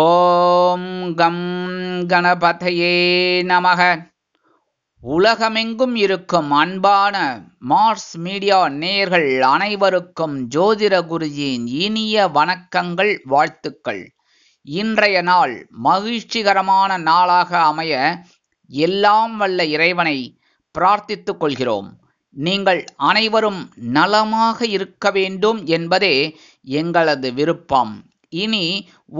ஓம் come கணபதையே நமக. உலகமெங்கும் இருக்கும் அன்பான மார்ஸ் மீடியா நேயர்கள் அனைவருக்கும் ஜோதிட குருஜியின் இனிய வணக்கங்கள், வாழ்த்துக்கள். இன்றைய நாள் மகிழ்ச்சிகரமான நாளாக அமைய எல்லாம் வல்ல இறைவனை பிரார்த்தித்துக் கொள்கிறோம். நீங்கள் அனைவரும் நலமாக இருக்க வேண்டும் என்பதே எங்களது விருப்பம். இனி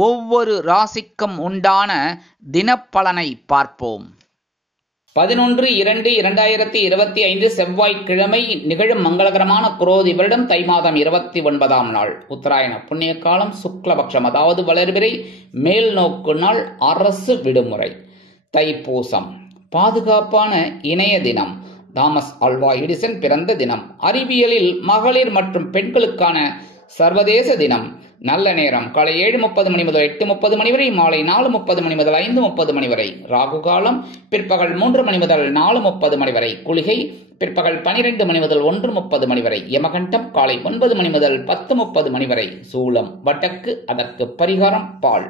ஒவ்வொரு ராசிக்கும் உண்டான தினப்பலனை பார்ப்போம். 11/2/2025 செவ்வாய்க்கிழமை நிகழும் மங்களகரமான குரோதி வருடம் தை மாதம் 29ஆம் நாள், உத்தராயண புண்ணிய காலம், சுக்லபக்ஷம், அதாவது வளர்பிறை, மேல் நோக்கு நாள், அரசு விடுமுறை, தைப்பூசம், பாதுகாப்பான இணைய தினம், தாமஸ் ஆல்வா எடிசன் பிறந்த தினம், அறிவியலில் மகளிர் மற்றும் பெண்களுக்கான சர்வதேச தினம், நல்ல நேரம் காலை 7:30 மணி முதல் 8:30 மணி வரை, மாலை 4:30 மணி முதல் 5:30 மணி வரை, ராகு காலம் பிற்பகல் 3 மணி முதல் 4:30 மணி வரை, குளிகை பிற்பகல் 12 மணி முதல் 1:30 மணி வரை, யமகண்டம் காலை 9 மணி முதல் 10:30 மணி வரை, சூலம் வடக்கு, அதற்கு பரிகாரம் பால்,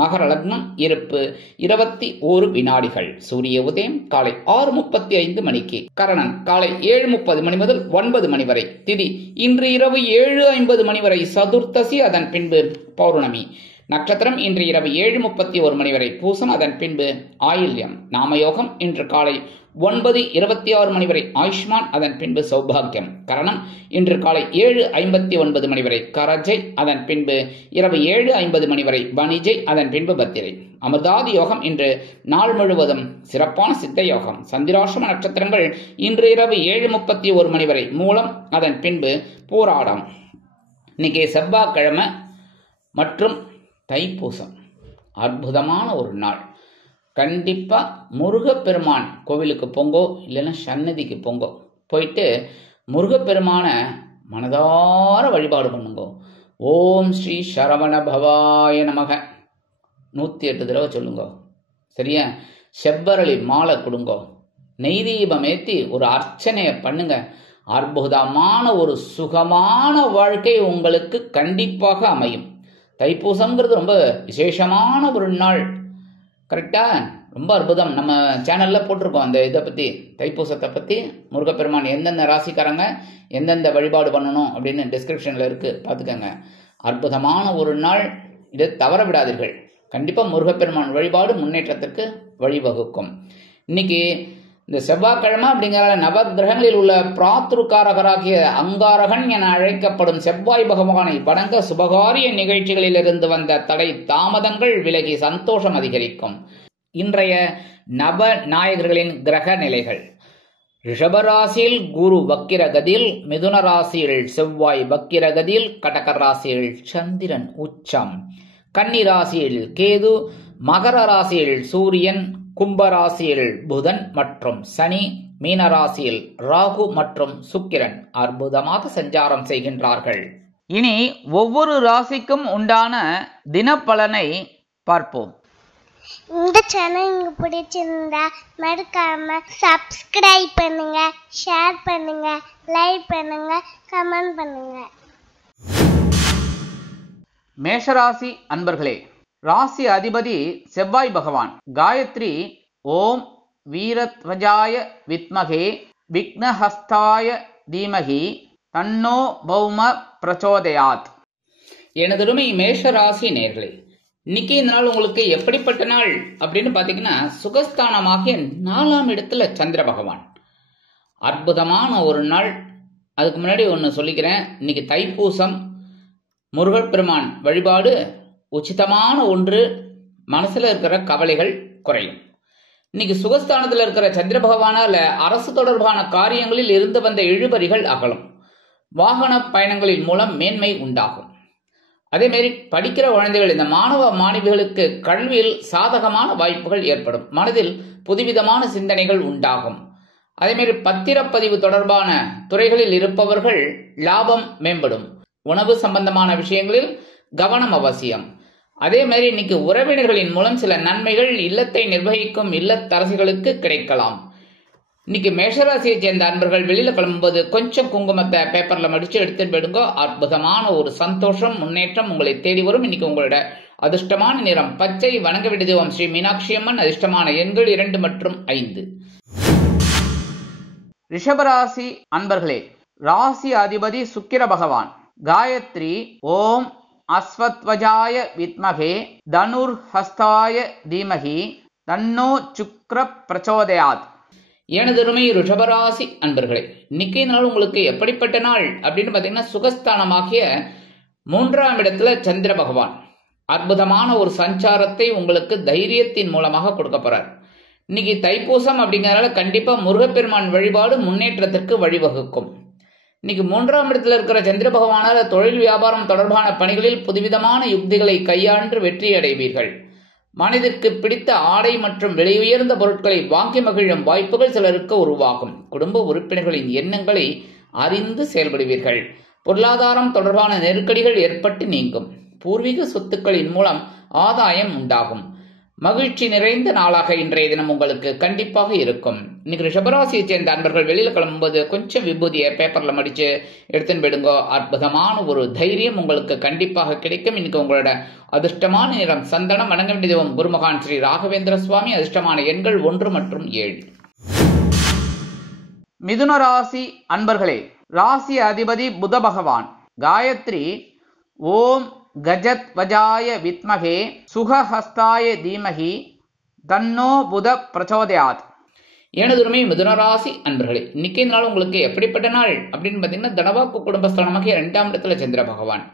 மகர லக்னம், இருப்பு 21 வினாடிகள், சூரிய உதயம் காலை 6:35 மணிக்கு, கரணன் காலை 7:30 மணி முதல் 9 மணி வரை, திதி இன்று இரவு 7:50 மணி வரை, சதுர்த்தசி, அதன் பின்பு பௌர்ணமி, நட்சத்திரம் இன்று இரவு 7:31 மணி வரை, பூசம், அதன் பின்பு ஆயில்யம், நாமயோகம் இன்று காலை 9:26 மணி வரை, ஆயுஷ்மான், அதன் பின்பு சௌபாகியம், கரணம் இன்று காலை 7:59 மணி வரை, கரஜை, அதன் பின்பு இரவு 7:50 மணி வரை, வணிஜை, அதன் பின்பு பத்திரை, அமிர்தாதி யோகம் இன்று நாள் முழுவதும் சிறப்பான சித்த யோகம், சந்திராசிரம நட்சத்திரங்கள் இன்று இரவு 7:31 மணி வரை, மூலம், அதன் பின்பு பூராடம். இன்னைக்கு செவ்வாய்க்கிழமை மற்றும் தைப்பூசம், அற்புதமான ஒரு நாள். கண்டிப்பா முருகப்பெருமான் கோவிலுக்கு போங்கோ, இல்லைன்னா சன்னதிக்கு போங்கோ, போயிட்டு முருகப்பெருமான மனதார வழிபாடு பண்ணுங்கோ. ஓம் ஸ்ரீ சரவண பவாய நமக 108 தடவை சொல்லுங்கோ. சரியா? செவ்வரளி மாலை கொடுங்கோ, நெய் தீபம் ஏற்றி ஒரு அர்ச்சனையை பண்ணுங்க. அற்புதமான ஒரு சுகமான வாழ்க்கை உங்களுக்கு கண்டிப்பாக அமையும். தைப்பூசம்ங்கிறது ரொம்ப விசேஷமான ஒரு நாள். கரெக்டா? ரொம்ப அற்புதம். நம்ம சேனல்ல போட்டிருக்கோம் அந்த இதை பத்தி, தைப்பூசத்தை பத்தி, முருகப்பெருமான் எந்தெந்த ராசிக்காரங்க எந்தெந்த வழிபாடு பண்ணணும் அப்படின்னு டிஸ்கிரிப்ஷன்ல இருக்கு, பார்த்துக்கங்க. அற்புதமான ஒரு நாள், இதை தவற விடாதீர்கள். கண்டிப்பா முருகப்பெருமான் வழிபாடு முன்னேற்றத்திற்கு வழிவகுக்கும். இன்னைக்கு இந்த செவ்வாய்க்கிழமை அப்படிங்கிற நவ கிரகங்களில் உள்ள பிராத்ருக்காரகராகிய அங்காரகன் என அழைக்கப்படும் செவ்வாய் பகவானை வணங்க சுபகாரிய நிகழ்ச்சிகளில் இருந்து வந்த தடை தாமதங்கள் விலகி சந்தோஷம் அதிகரிக்கும். இன்றைய நவ நாயகர்களின் கிரக நிலைகள்: ரிஷபராசியில் குரு வக்கிரகதியில், மிதுன ராசியில் செவ்வாய் வக்கிரகதியில், கடக ராசியில் சந்திரன் உச்சம், கன்னி ராசியில் கேது, மகர ராசியில் சூரியன், கும்பராசியில் புதன் மற்றும் சனி, மீனராசியில் ராகு மற்றும் சுக்கிரன் அற்புதமாக சஞ்சாரம் செய்கின்றார்கள். இனி ஒவ்வொரு ராசிக்கும் உண்டான தினப்பலனை பார்ப்போம். இந்த சேனல் உங்களுக்கு பிடிச்சிருந்தா மறக்காம சப்ஸ்கிரைப் பண்ணுங்க, ஷேர் பண்ணுங்க, லைக் பண்ணுங்க, கமெண்ட் பண்ணுங்க. மேஷராசி அன்பர்களே, ராசி அதிபதி செவ்வாய் பகவான். காயத்ரி ஓம் வீரத்வஜாய வித்மகே விக்னஹஸ்தாய தீமகி தன்னோ பௌம பிரச்சோதயாத். எனதருமை மேஷராசி நேர்களே, இன்னைக்கு இந்த நாள் உங்களுக்கு எப்படிப்பட்ட நாள் அப்படின்னு பாத்தீங்கன்னா, சுகஸ்தானமாகிய 4ஆம் இடத்துல சந்திர பகவான். அற்புதமான ஒரு நாள். அதுக்கு முன்னாடி ஒன்று சொல்லிக்கிறேன். இன்னைக்கு தைப்பூசம், முருகப்பெருமான் வழிபாடு உச்சிதமான ஒன்று. மனசுல இருக்கிற கவலைகள் குறையும். இன்னைக்கு சுகஸ்தானத்தில் இருக்கிற சந்திர பகவானால அரசு தொடர்பான காரியங்களில் இருந்து வந்த இழுபறிகள் அகலும். வாகன பயணங்களின் மூலம் மேன்மை உண்டாகும். அதே மாதிரி படிக்கிற குழந்தைகள், இந்த மாணவ மாணவிகளுக்கு கல்வியில் சாதகமான வாய்ப்புகள் ஏற்படும். மனதில் புதுவிதமான சிந்தனைகள் உண்டாகும். அதே மாதிரி பத்திரப்பதிவு தொடர்பான துறைகளில் இருப்பவர்கள் லாபம் மேம்படும். உணவு சம்பந்தமான விஷயங்களில் கவனம் அவசியம். அதே மாதிரி இன்னைக்கு உறவினர்களின் மூலம் சில நன்மைகள் இல்லத்தை நிர்வகிக்கும் இல்லத்தரசிகளுக்கு கிடைக்கலாம். இன்னைக்கு மேஷராசியை சேர்ந்த அன்பர்கள் வெளியில கிளம்பும்போது கொஞ்சம் குங்குமத்தை பேப்பர்ல மடிச்சு எடுத்துட்டு போயிடுங்க. அற்புதமான ஒரு சந்தோஷம், முன்னேற்றம் உங்களை தேடி வரும். இன்னைக்கு உங்களோட அதிர்ஷ்டமான நிறம் பச்சை. வணங்க வேண்டிய தெய்வம் ஸ்ரீ மீனாட்சி அம்மன். அதிர்ஷ்டமான எண்கள் 2 மற்றும் 5. ரிஷபராசி அன்பர்களே, ராசி அதிபதி சுக்கிர பகவான். காயத்ரி ஓம் அஸ்வத்வஜாய வித்மகே தனுர்ஹஸ்தாய தீமகி தன்னோ சுக்ர பிரச்சோதயாத். எனதருமை ரிஷபராசி அன்பர்களே, இன்னைக்கு நாள் உங்களுக்கு எப்படிப்பட்ட நாள் அப்படின்னு பார்த்தீங்கன்னா, சுகஸ்தானமாகிய 3ஆம் இடத்துல சந்திர பகவான் அற்புதமான ஒரு சஞ்சாரத்தை உங்களுக்கு தைரியத்தின் மூலமாக கொடுக்க போறார். இன்னைக்கு தைப்பூசம் அப்படிங்கிறதுனால கண்டிப்பா முருகப்பெருமான் வழிபாடு முன்னேற்றத்திற்கு வழிவகுக்கும். இன்னைக்கு 3ஆம் இடத்துல இருக்கிற சந்திர பகவானால தொழில் வியாபாரம் தொடர்பான பணிகளில் புதுவிதமான யுக்திகளை கையாண்டு வெற்றி அடைவீர்கள். மனதிற்கு பிடித்த ஆடை மற்றும் விலை உயர்ந்த பொருட்களை வாங்கி மகிழும் வாய்ப்புகள் சிலருக்கு உருவாகும். குடும்ப உறுப்பினர்களின் எண்ணங்களை அறிந்து செயல்படுவீர்கள். பொருளாதாரம் தொடர்பான நெருக்கடிகள் ஏற்பட்டு நீங்கும். பூர்வீக சொத்துக்களின் மூலம் ஆதாயம் உண்டாகும். மகிழ்ச்சி நிறைந்த நாளாக இன்றைய தினம் உங்களுக்கு கண்டிப்பாக இருக்கும். இன்னைக்கு ரிஷபராசியை சேர்ந்த அன்பர்கள் வெளியில கிளம்பும்போது கொஞ்சம் விபூதியை பேப்பர்ல மடிச்சு எடுத்துன்னு போயிடுங்க. அற்புதமான ஒரு தைரியம் உங்களுக்கு கண்டிப்பாக கிடைக்கும். இன்னைக்கு உங்களோட அதிர்ஷ்டமான நிறம் சந்தனம். வணங்க வேண்டிய தெய்வம் குருமகான் ஸ்ரீ ராகவேந்திர சுவாமி. அதிர்ஷ்டமான எண்கள் 1 மற்றும் 7. மிதுன ராசி அன்பர்களே, ராசி அதிபதி புத பகவான். காயத்ரி ஓம் கஜத் வஜாய வித்மகே சுகஹஸ்தாய தீமகி தன்னோ புத பிரச்சோதயாத். எனதுரிமை மிதுனராசி அன்பர்களே, இன்னைக்கு நாள் உங்களுக்கு எப்படிப்பட்ட நாள் அப்படின்னு பார்த்தீங்கன்னா, தனவாக்கு குடும்பஸ்தானமாக 2ஆம் இடத்துல சந்திர பகவான்.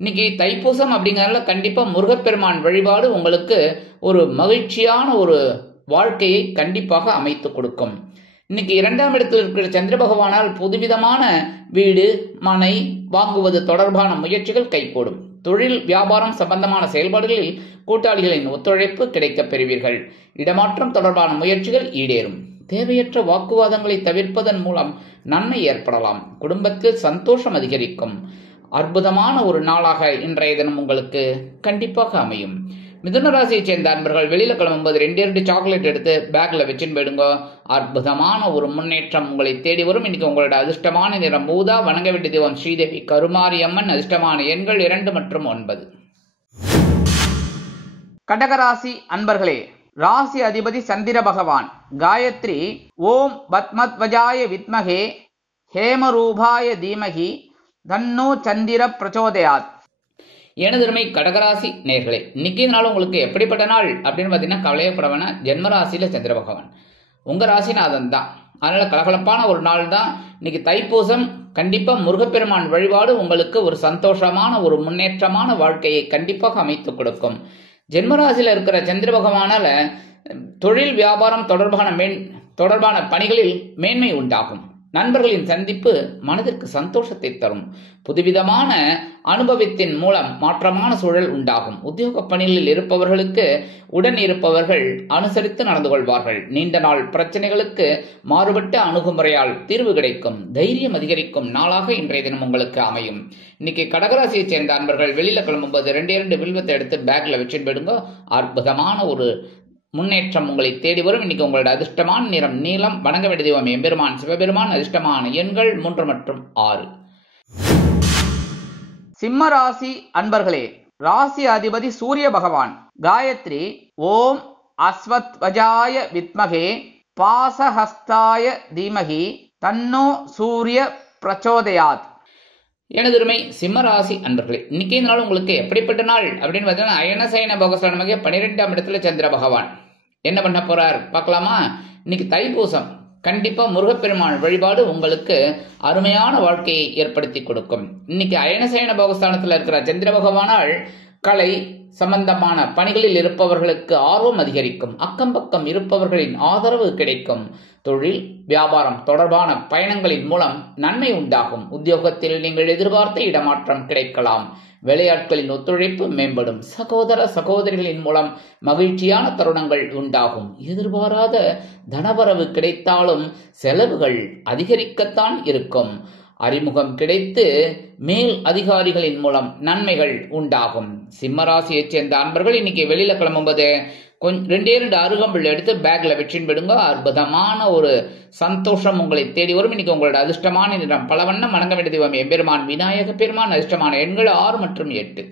இன்னைக்கு தைப்பூசம் அப்படிங்கிறதுல கண்டிப்பா முருகப்பெருமான் வழிபாடு உங்களுக்கு ஒரு மகிழ்ச்சியான ஒரு வாழ்க்கையை கண்டிப்பாக அமைத்து கொடுக்கும். இன்னைக்கு 2ஆம் இடத்தில் இருக்கிற சந்திர பகவானால் புதுவிதமான வீடு மனை வாங்குவது தொடர்பான முயற்சிகள் கைகூடும். தொழில் வியாபாரம் சம்பந்தமான செயல்பாடுகளில் கூட்டாளிகளின் ஒத்துழைப்பு கிடைக்கப் பெறுவீர்கள். இடமாற்றம் தொடர்பான முயற்சிகள் ஈடேறும். தேவையற்ற வாக்குவாதங்களை தவிர்ப்பதன் மூலம் நன்மை ஏற்படலாம். குடும்பத்தில் சந்தோஷம் அதிகரிக்கும். அற்புதமான ஒரு நாளாக இன்றைய தினம் உங்களுக்கு கண்டிப்பாக அமையும். மிதுன ராசியை சேர்ந்த அன்பர்கள் வெளியில கிளம்பும்போது 2 சாக்லேட் எடுத்து பேக்ல வச்சுன்னு போயிடுங்க. அற்புதமான ஒரு முன்னேற்றம் உங்களை தேடி வரும். இன்னைக்கு உங்களோட அதிர்ஷ்டமான நிறம் ஊதா. வணங்க வேண்டிய தெய்வம் ஸ்ரீதேவி கருமாரி அம்மன். அதிர்ஷ்டமான எண்கள் 2 மற்றும் 9. கடகராசி அன்பர்களே, ராசி அதிபதி சந்திர பகவான். காயத்ரி ஓம் பத்மத்வஜாய வித்மகே ஹேமரூபாய தீமகி தன்னோ சந்திர பிரச்சோதயாத். எனதுரிமை கடகராசி நேர்களே, இன்னைக்கு நாள் உங்களுக்கு எப்படிப்பட்ட நாள் அப்படின்னு பார்த்தீங்கன்னா, கவலையப்படவன ஜென்மராசியில சந்திர பகவான் உங்க ராசிநாதன் தான். அதனால கலகலப்பான ஒரு நாள் தான் இன்னைக்கு தைப்பூசம். கண்டிப்பா முருகப்பெருமான் வழிபாடு உங்களுக்கு ஒரு சந்தோஷமான ஒரு முன்னேற்றமான வாழ்க்கையை கண்டிப்பாக அமைத்து கொடுக்கும். ஜென்மராசியில இருக்கிற சந்திர பகவானால தொழில் வியாபாரம் தொடர்பான பணிகளில் மேன்மை உண்டாகும். நண்பர்களின் சந்திப்பு மனதிற்கு சந்தோஷத்தை தரும். புதுவிதமான அனுபவத்தின் மூலம் மாற்றமான சூழல் உண்டாகும். உத்தியோக பணிகளில் இருப்பவர்களுக்கு உடன் இருப்பவர்கள் அனுசரித்து நடந்து கொள்வார்கள். நீண்ட நாள் பிரச்சனைகளுக்கு மாறுபட்ட அணுகுமுறையால் தீர்வு கிடைக்கும். தைரியம் அதிகரிக்கும் நாளாக இன்றைய தினம் உங்களுக்கு அமையும். இன்னைக்கு கடகராசியை சேர்ந்த அன்பர்கள் வெளியில கிளம்பும்போது 2 வில்வத்தை எடுத்து பேக்ல வச்சுட்டு போயிடுங்க. அற்புதமான ஒரு முன்னேற்றம் உங்களை தேடி வரும். இன்னைக்கு உங்களோட அதிர்ஷ்டமான நிறம் நீலம். வணங்க வேண்டிய தெய்வம் எம்பெருமான் சிவபெருமான். அதிர்ஷ்டமான எண்கள் 3 மற்றும் 6. சிம்ம ராசி அன்பர்களே, ராசி அதிபதி சூரிய பகவான். காயத்ரி ஓம் அஸ்வத்வஜாய வித்மகே பாசஹஸ்தாய தீமகி தன்னோ சூரிய பிரச்சோதயாத். எனதுரிமை சிம்மராசி அன்பர்களே, இன்னைக்கு நாள் உங்களுக்கு எப்படிப்பட்ட நாள் அப்படின்னு பார்த்தீங்கன்னா, அயனசயன போகஸ்தானமாக 12ஆம் இடத்துல சந்திர பகவான் என்ன பண்ண போறார் பார்க்கலாமா? இன்னைக்கு தைப்பூசம். கண்டிப்பா முருகப்பெருமான் வழிபாடு உங்களுக்கு அருமையான வாழ்க்கையை ஏற்படுத்தி கொடுக்கும். இன்னைக்கு அயனசயன போகஸ்தானத்தில் இருக்கிற சந்திர பகவானால் கலை சம்பந்தமான பணிகளில் இருப்பவர்களுக்கு ஆர்வம் அதிகரிக்கும். அக்கம் பக்கம் இருப்பவர்களின் ஆதரவு கிடைக்கும். தொழில் வியாபாரம் தொடர்பான பயணங்களின் மூலம் நன்மை உண்டாகும். உத்தியோகத்தில் நீங்கள் எதிர்பார்த்த இடமாற்றம் கிடைக்கலாம். வேலையாட்களின் ஒத்துழைப்பு மேம்படும். சகோதர சகோதரிகளின் மூலம் மகிழ்ச்சியான தருணங்கள் உண்டாகும். எதிர்பாராத தனவரவு கிடைத்தாலும் செலவுகள் அதிகரிக்கத்தான் இருக்கும். அறிமுகம் கிடைத்து மேல் அதிகாரிகளின் மூலம் நன்மைகள் உண்டாகும். சிம்மராசியைச் சேர்ந்த அன்பர்கள் இன்னைக்கு வெளியில கிளம்பும்போது 2 அருகம்புல் எடுத்து பேக்ல வச்சுன்னு விடுங்க. அற்புதமான ஒரு சந்தோஷம் உங்களை தேடி வரும். இன்னைக்கு உங்களோட அதிர்ஷ்டமான நிறம் பலவண்ணம். வணங்க வேண்டிய தெய்வம் எம்பெருமான் விநாயக பெருமான். அதிர்ஷ்டமான எண்கள் 6 மற்றும் 8.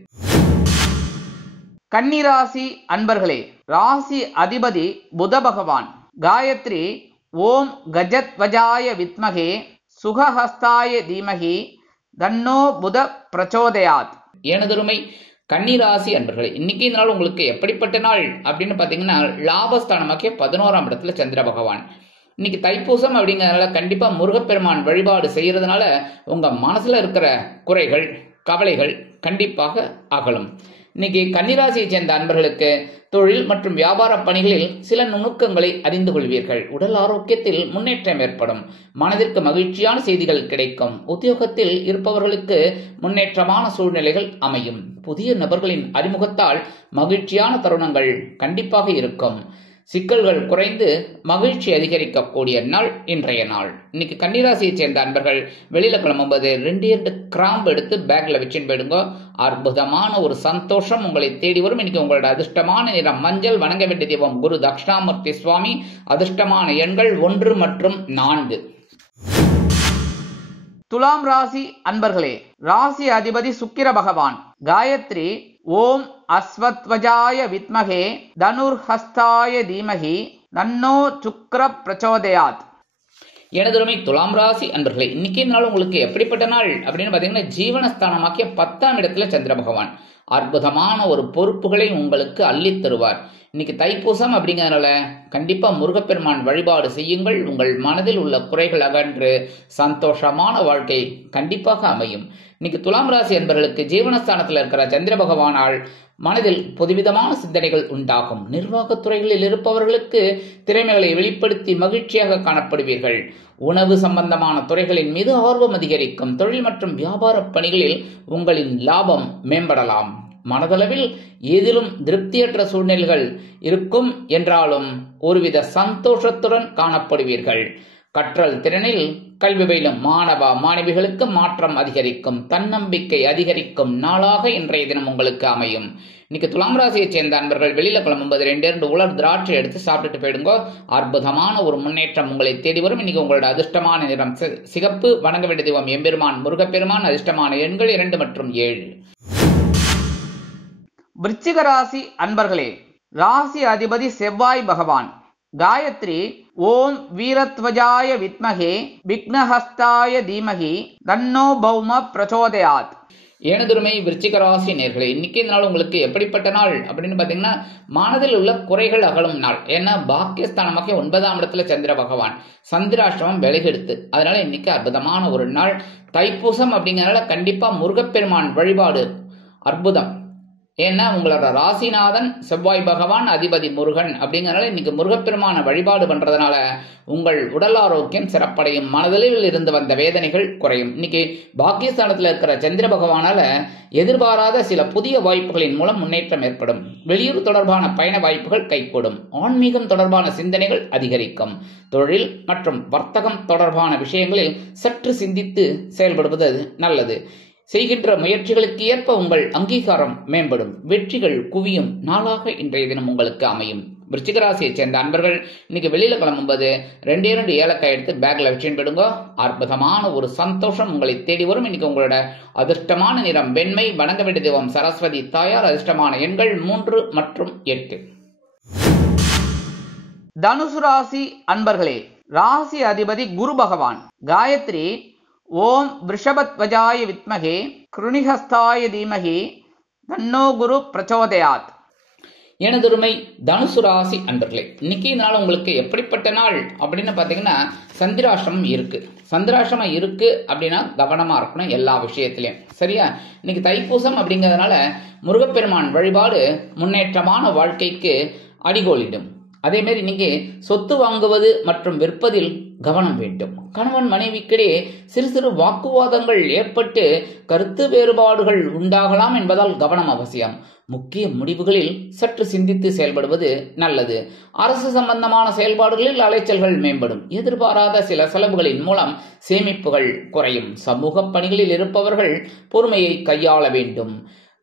கன்னிராசி அன்பர்களே, ராசி அதிபதி புத பகவான். காயத்ரி ஓம் கஜத்வஜாய வித்மகே சுகஹஸ்தாய தீமகி தன்னோ புத பிரச்சோதயாத். எனதருமை கன்னிராசி அன்பர்களே, இன்னைக்கு இந்த நாள் உங்களுக்கு எப்படிப்பட்ட நாள் அப்படின்னு பார்த்தீங்கன்னா, லாபஸ்தானமாக்கிய 11ஆம் இடத்துல சந்திர பகவான். இன்னைக்கு தைப்பூசம் அப்படிங்கிறதுனால கண்டிப்பா முருகப்பெருமான் வழிபாடு செய்யறதுனால உங்க மனசுல இருக்கிற குறைகள் கவலைகள் கண்டிப்பாக அகலும். இன்னைக்கு கன்னிராசியை சேர்ந்த அன்பர்களுக்கு தொழில் மற்றும் வியாபார பணிகளில் சில நுணுக்கங்களை அறிந்து கொள்வீர்கள். உடல் ஆரோக்கியத்தில் முன்னேற்றம் ஏற்படும். மனதிற்கு மகிழ்ச்சியான செய்திகள் கிடைக்கும். உத்தியோகத்தில் இருப்பவர்களுக்கு முன்னேற்றமான சூழ்நிலைகள் அமையும். புதிய நபர்களின் அறிமுகத்தால் மகிழ்ச்சியான தருணங்கள் கண்டிப்பாக இருக்கும். சிக்கல்கள் குறைந்து மகிழ்ச்சி அதிகரிக்கக்கூடிய நாள் இன்றைய நாள். இன்னைக்கு கன்னிராசியை சேர்ந்த அன்பர்கள் வெளியில கிளம்பும்போது 2 கிராம்பு எடுத்து பேக்ல வச்சுன்னு போயிடுங்க. அற்புதமான ஒரு சந்தோஷம் உங்களை தேடி வரும். இன்னைக்கு உங்களோட அதிர்ஷ்டமான நிறம் மஞ்சள். வணங்க வேண்டிய தெய்வம் குரு தட்சிணாமூர்த்தி சுவாமி. அதிர்ஷ்டமான எண்கள் 1 மற்றும் 4. துலாம் ராசி அன்பர்களே, ராசி அதிபதி சுக்கிர பகவான். காயத்ரி ஓம் அஸ்வத்வஜாய வித்மகே தனுர்ஹஸ்தாய தீமகி தன்னோ சுக்ர பிரச்சோதயாத். எனதுமை துலாம் ராசி அன்பர்களே, இன்னைக்கு நாள் உங்களுக்கு எப்படிப்பட்ட நாள் அப்படின்னு பாத்தீங்கன்னா, ஜீவனஸ்தானமாக்கிய 10ஆம் இடத்துல சந்திர பகவான் அற்புதமான ஒரு பொறுப்புகளை உங்களுக்கு அள்ளித் தருவார். இன்னைக்கு தைப்பூசம் அப்படிங்கிறதுனால கண்டிப்பா முருகப்பெருமான் வழிபாடு செய்யுங்கள். உங்கள் மனதில் உள்ள குறைகள் அகன்று சந்தோஷமான வாழ்க்கை கண்டிப்பாக அமையும். இன்னைக்கு துலாம் ராசி என்பவர்களுக்கு ஜீவனஸ்தானத்தில் இருக்கிற சந்திர பகவானால் மனதில் புதுவிதமான சிந்தனைகள் உண்டாகும். நிர்வாகத்துறைகளில் இருப்பவர்களுக்கு திறமைகளை வெளிப்படுத்தி மகிழ்ச்சியாக காணப்படுவீர்கள். உணவு சம்பந்தமான துறைகளின் மீது ஆர்வம் அதிகரிக்கும். தொழில் மற்றும் வியாபார பணிகளில் உங்களின் லாபம் மேம்படலாம். மனதளவில் ஏதிலும் திருப்தியற்ற சூழ்நிலைகள் இருக்கும் என்றாலும் ஒருவித சந்தோஷத்துடன் காணப்படுவீர்கள். கற்றல் திறனில் கல்வி பயிலும் மாணவ மாணவிகளுக்கு மாற்றம் அதிகரிக்கும். தன்னம்பிக்கை அதிகரிக்கும் நாளாக இன்றைய தினம் உங்களுக்கு அமையும். இன்னைக்கு துலாம் ராசியை சேர்ந்த அன்பர்கள் வெளியில கிளம்பும்போது 2 உலர் திராட்சை எடுத்து சாப்பிட்டுட்டு போயிடுங்க. அற்புதமான ஒரு முன்னேற்றம் உங்களை தேடி வரும். இன்னைக்கு உங்களோட அதிர்ஷ்டமான நிறம் சிகப்பு. வணங்க வேண்டிய தெய்வம் எம்பெருமான் முருகப்பெருமான். அதிர்ஷ்டமான எண்கள் 2 மற்றும் 7. விருச்சிக ராசி அன்பர்களே, ராசி அதிபதி செவ்வாய் பகவான். காயத்ரி ஓம் வீரத்வஜாய வித்மகே விக்னஹஸ்தாய தீமகி தன்னோ பௌம பிரச்சோதயாத். எனதுரிமை விருச்சிக ராசி நேர்களே, இன்னைக்கு நாள் உங்களுக்கு எப்படிப்பட்ட நாள் அப்படின்னு பாத்தீங்கன்னா, மனதில் உள்ள குறைகள் அகலும் நாள். ஏன்னா பாக்கியஸ்தானமாக 9ஆம் இடத்துல சந்திர பகவான் சந்திராஷ்டமம் விலகெடுத்து, அதனால இன்னைக்கு அற்புதமான ஒரு நாள். தைப்பூசம் அப்படிங்கறதுனால கண்டிப்பா முருகப்பெருமான் வழிபாடு அற்புதம். ஏன்னா உங்களோட ராசிநாதன் செவ்வாய் பகவான், அதிபதி முருகன் அப்படிங்கறதுனால இன்னைக்கு முருகப்பெருமான வழிபாடு பண்றதுனால உங்கள் உடல் ஆரோக்கியம் சிறப்படையும். மனதில் இருந்து வந்த வேதனைகள் குறையும். இன்னைக்கு பாக்கியஸ்தானத்தில் இருக்கிற சந்திர பகவானால எதிர்பாராத சில புதிய வாய்ப்புகளின் மூலம் முன்னேற்றம் ஏற்படும். வெளியூர் தொடர்பான பயண வாய்ப்புகள் கைகூடும். ஆன்மீகம் தொடர்பான சிந்தனைகள் அதிகரிக்கும். தொழில் மற்றும் வர்த்தகம் தொடர்பான விஷயங்களில் சற்று சிந்தித்து செயல்படுவது நல்லது. செய்கின்ற முயற்சிகளுக்கு ஏற்ப உங்கள் அங்கீகாரம் மேம்படும். வெற்றிகள் குவியும் நாளாக இன்றைய தினம் உங்களுக்கு அமையும். விருச்சிக ராசியை சேர்ந்த அன்பர்கள் இன்னைக்கு வெளியில கிளம்பும்போது 2 ஏலக்காய் எடுத்து பேக்ல வச்சுன்னு போயிடுங்க. அற்புதமான ஒரு சந்தோஷம் உங்களை தேடி வரும். இன்னைக்கு உங்களோட அதிர்ஷ்டமான நிறம் வெண்மை. வணங்க வேண்டிய தெய்வம் சரஸ்வதி தாயார். அதிர்ஷ்டமான எண்கள் 3 மற்றும் 8. தனுசு ராசி அன்பர்களே, ராசி அதிபதி குரு பகவான். காயத்ரி ஓம் விருஷபத்வஜாய வித்மகே கிருணிஹஸ்தாய தீமகி தன்னோ குரு பிரச்சோதயாத். எனதுரிமை தனுசு ராசி அன்பர்களே, இன்னைக்கு இந்த நாள் உங்களுக்கு எப்படிப்பட்ட நாள் அப்படின்னு பாத்தீங்கன்னா, சந்திராஷ்டமம் இருக்கு. சந்திராஷ்டமம் இருக்கு அப்படின்னா கவனமா இருக்கணும் எல்லா விஷயத்திலையும். சரியா? இன்னைக்கு தைப்பூசம் அப்படிங்கிறதுனால முருகப்பெருமான் வழிபாடு முன்னேற்றமான வாழ்க்கைக்கு அடிகோலிடும். அதே மாதிரி நீங்க சொத்து வாங்குவது மற்றும் விற்பதில் கவனம் வேண்டும். கணவன் மனைவிக்கிடையே சிறு சிறு வாக்குவாதங்கள் ஏற்பட்டு கருத்து வேறுபாடுகள் உண்டாகலாம் என்பதால் கவனம் அவசியம். முக்கிய முடிவுகளில் சற்று சிந்தித்து செயல்படுவது நல்லது. அரசு சம்பந்தமான செயல்பாடுகளில் அலைச்சல்கள் மேம்படும். எதிர்பாராத சில செலவுகளின் மூலம் சேமிப்புகள் குறையும். சமூக பணிகளில் இருப்பவர்கள் பொறுமையை கையாள வேண்டும்.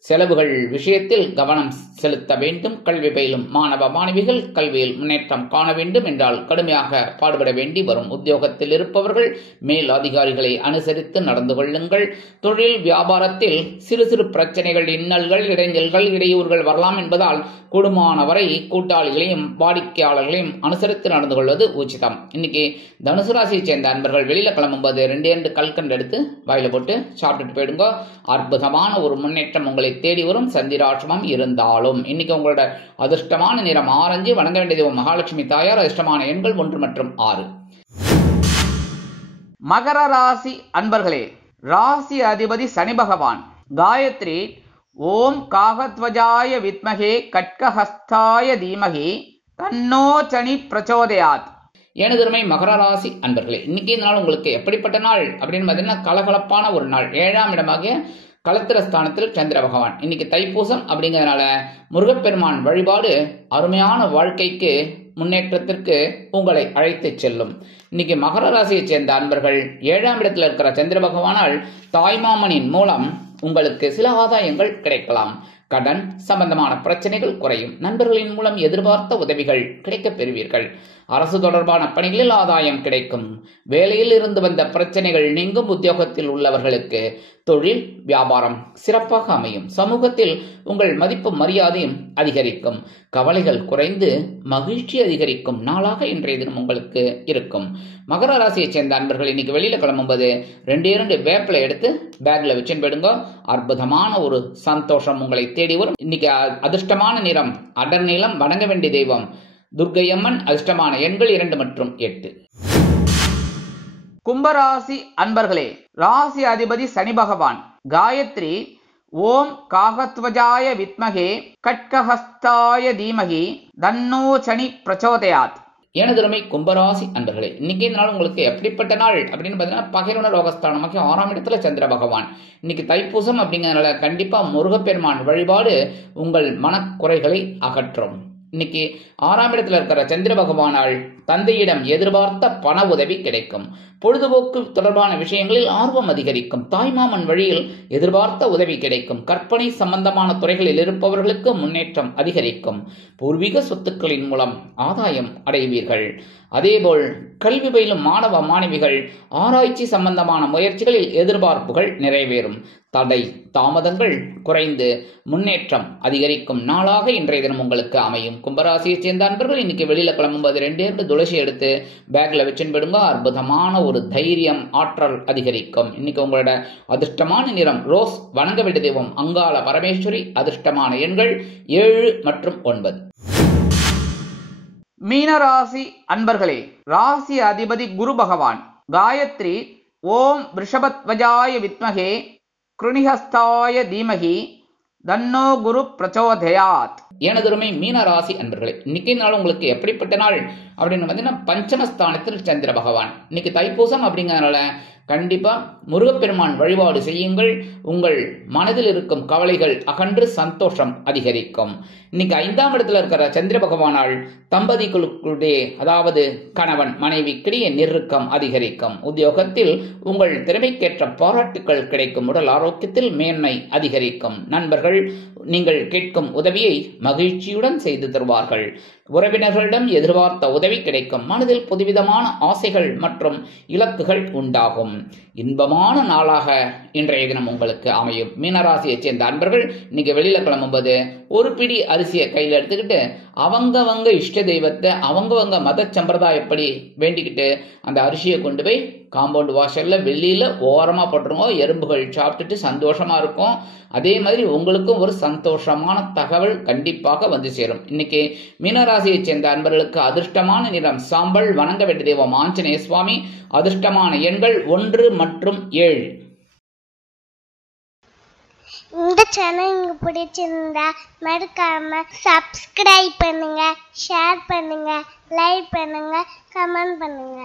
செலவுகள் விஷயத்தில் கவனம் செலுத்த வேண்டும். கல்வி பயிலும் மாணவ மாணவிகள் கல்வியில் முன்னேற்றம் காண வேண்டும் என்றால் கடுமையாக பாடுபட வேண்டி வரும். உத்தியோகத்தில் இருப்பவர்கள் மேல் அதிகாரிகளை அனுசரித்து நடந்து கொள்ளுங்கள். தொழில் வியாபாரத்தில் சிறு சிறு பிரச்சனைகள், இன்னல்கள், இடைஞ்சல்கள், இடையூறுகள் வரலாம் என்பதால் கூடுமானவரை கூட்டாளிகளையும் வாடிக்கையாளர்களையும் அனுசரித்து நடந்து கொள்வது உச்சிதம். இன்னைக்கு தனுசு ராசியை சேர்ந்த அன்பர்கள் வெளியில கிளம்பும்போது 2 கல்கண்டு எடுத்து வாயில போட்டு சாப்பிட்டுட்டு போயிடுங்க. அற்புதமான ஒரு முன்னேற்றம் உங்களை தேடி வரும். சந்திராஷ்டமம் இருந்தாலும் இன்னைக்கு உங்களோட அதிர்ஷ்டமான நிறம் ஆரஞ்சு. வணங்க வேண்டியது மகாலட்சுமி தாயார். அதிர்ஷ்டமான எண்கள் 1 மற்றும் 6. மகர ராசி அன்பர்களே, ராசி அதிபதி சனி பகவான். காயத்ரி ஓம் காகத்வஜாய வித்மகே கட்கஹஸ்தாய தீமகி தன்னோ சனி பிரச்சோதயாத். எனதுமை மகர ராசி அன்பர்களே, இன்னைக்கு நாள் உங்களுக்கு எப்படிப்பட்ட நாள் அப்படின்னு பார்த்தீங்கன்னா கலகலப்பான ஒரு நாள். 7ஆம் இடமாக களத்திரஸ்தானத்தில் சந்திர பகவான். இன்னைக்கு தைப்பூசம் அப்படிங்கிறதுனால முருகப்பெருமான் வழிபாடு அருமையான வாழ்க்கைக்கு முன்னேற்றத்திற்கு உங்களை அழைத்து செல்லும். இன்னைக்கு மகர ராசியை சேர்ந்த அன்பர்கள் 7ஆம் இடத்துல இருக்கிற சந்திர பகவானால் தாய்மாமனின் மூலம் உங்களுக்கு சில ஆதாயங்கள் கிடைக்கலாம். கடன் சம்பந்தமான பிரச்சனைகள் குறையும். நண்பர்களின் மூலம் எதிர்பார்த்த உதவிகள் கிடைக்கப் பெறுவீர்கள். அரசு தொடர்பான பணிகளில் ஆதாயம் கிடைக்கும். வேலையில் இருந்து வந்த பிரச்சனைகள் நீங்கும். உத்தியோகத்தில் உள்ளவர்களுக்கு தொழில் வியாபாரம் சிறப்பாக அமையும். சமூகத்தில் உங்கள் மதிப்பு மரியாதையும் அதிகரிக்கும். கவலைகள் குறைந்து மகிழ்ச்சி அதிகரிக்கும் நாளாக இன்றைய தினம் உங்களுக்கு இருக்கும். மகர ராசியை சேர்ந்த அன்பர்கள் இன்னைக்கு வெளியில கிளம்பும்போது 2 வேப்பிலை எடுத்து பேக்ல வச்சுன்னு போயிடுங்க. அற்புதமான ஒரு சந்தோஷம் உங்களை தேடி வரும். இன்னைக்கு அதிர்ஷ்டமான நிறம் அடர் நீலம். வணங்க வேண்டிய தெய்வம் துர்க்கையம்மன். அதிர்ஷ்டமான எண்கள் 2 மற்றும் 8. கும்பராசி அன்பர்களே, ராசி அதிபதி சனி பகவான். காயத்ரி ஓம் காகத்வஜாய வித்மகே கட்கஹஸ்தாய தீமகி தன்னோ சனி பிரச்சோதயாத். எனதுமை கும்பராசி அன்பர்களே, இன்னைக்கு நாள் உங்களுக்கு எப்படிப்பட்ட நாள் அப்படின்னு பார்த்தீங்கன்னா பகைவன ரோகஸ்தானமாக 6ஆம் இடத்துல சந்திர பகவான். இன்னைக்கு தைப்பூசம் அப்படிங்கிறதுனால கண்டிப்பா முருகப்பெருமான் வழிபாடு உங்கள் மனக்குறைகளை அகற்றும். இன்னைக்கு 6ஆம் இடத்துல இருக்கிற சந்திர பகவானால் தந்தையிடம் எதிர்பார்த்த பண உதவி கிடைக்கும். பொழுதுபோக்கு தொடர்பான விஷயங்களில் ஆர்வம் அதிகரிக்கும். தாய்மாமன் வழியில் எதிர்பார்த்த உதவி கிடைக்கும். கற்பனை சம்பந்தமான துறைகளில் இருப்பவர்களுக்கு முன்னேற்றம் அதிகரிக்கும். பூர்வீக சொத்துக்களின் மூலம் ஆதாயம் அடைவீர்கள். அதேபோல் கல்வி பயிலும் மாணவ மாணவிகள் ஆராய்ச்சி சம்பந்தமான முயற்சிகளில் எதிர்பார்ப்புகள் நிறைவேறும். தடை தாமதங்கள் குறைந்து முன்னேற்றம் அதிகரிக்கும் நாளாக இன்றைய தினம் உங்களுக்கு அமையும். கும்பராசியை சேர்ந்த அன்பர்கள் இன்னைக்கு வெளியில கிளம்பும்போது 2 துளசி எடுத்து பேக்ல வச்சுன்னு போயிடுங்க. அற்புதமான ஒரு தைரியம் ஆற்றல் அதிகரிக்கும். இன்னைக்கு உங்களோட அதிர்ஷ்டமான நிறம் ரோஸ். வணங்க வேண்டிய தெய்வம் அங்காள பரமேஸ்வரி. அதிர்ஷ்டமான எண்கள் 7 மற்றும் 9. மீனராசி அன்பர்களே, ராசி அதிபதி குரு பகவான். காயத்ரி ஓம் ரிஷபத்வஜாய வித்மகே கிருணிஹஸ்தாய தீமகி தன்னோ குரு பிரச்சோதயாத். எனதுமை மீனராசி அன்பர்களே, இன்னைக்கு நாள் உங்களுக்கு எப்படிப்பட்ட நாள் அப்படின்னு பார்த்தீங்கன்னா பஞ்சமஸ்தானத்தில் சந்திர பகவான். இன்னைக்கு தைப்பூசம் அப்படிங்கிறதுனால கண்டிப்பா முருகப்பெருமான் வழிபாடு செய்யுங்கள். உங்கள் மனதில் இருக்கும் கவலைகள் அகன்று சந்தோஷம் அதிகரிக்கும். இன்னைக்கு 5ஆம் இடத்துல இருக்கிற சந்திர பகவானால் தம்பதிகளுடைய அதாவது கணவன் மனைவிக்கிடையே நெருக்கம் அதிகரிக்கும். உத்தியோகத்தில் உங்கள் திறமைக்கேற்ற பாராட்டுக்கள் கிடைக்கும். உடல் ஆரோக்கியத்தில் மேன்மை அதிகரிக்கும். நண்பர்கள் நீங்கள் கேட்கும் உதவியை மகிழ்ச்சியுடன் செய்து தருவார்கள். உறவினர்களிடம் எதிர்பார்த்த உதவி கிடைக்கும். மனதில் புதுவிதமான ஆசைகள் மற்றும் இலக்குகள் உண்டாகும். இன்பமான நாளாக இன்றைய தினம் உங்களுக்கு அமையும். மீனராசியை சேர்ந்த அன்பர்கள் இன்னைக்கு வெளியில கிளம்பும்போது ஒரு பிடி அரிசியை கையில் எடுத்துக்கிட்டு அவங்கவங்க இஷ்ட தெய்வத்தை அவங்கவங்க மத சம்பிரதாயப்படி வேண்டிக்கிட்டு அந்த அரிசியை கொண்டு போய் காம்பவுண்ட் வாசல்ல வெளியில ஓரமா போட்டுருங்க. எறும்புகள் சாப்பிட்டுட்டு சந்தோஷமா இருக்கும். அதே மாதிரி உங்களுக்கும் ஒரு சந்தோஷமான தகவல் கண்டிப்பாக வந்து சேரும். இன்னைக்கு மீனராசியை சேர்ந்த அன்பர்களுக்கு அதிர்ஷ்டமான நிறம் சாம்பல். வணங்க வேண்டிய தெய்வம் ஆஞ்சநேய சுவாமி. அதிர்ஷ்டமான எண்கள் 1 மற்றும் 7. இந்த சேனல் உங்களுக்கு பிடிச்சிருந்தா மறக்காம சப்ஸ்கிரைப் பண்ணுங்க, ஷேர் பண்ணுங்க, லைக் பண்ணுங்க, கமெண்ட் பண்ணுங்க.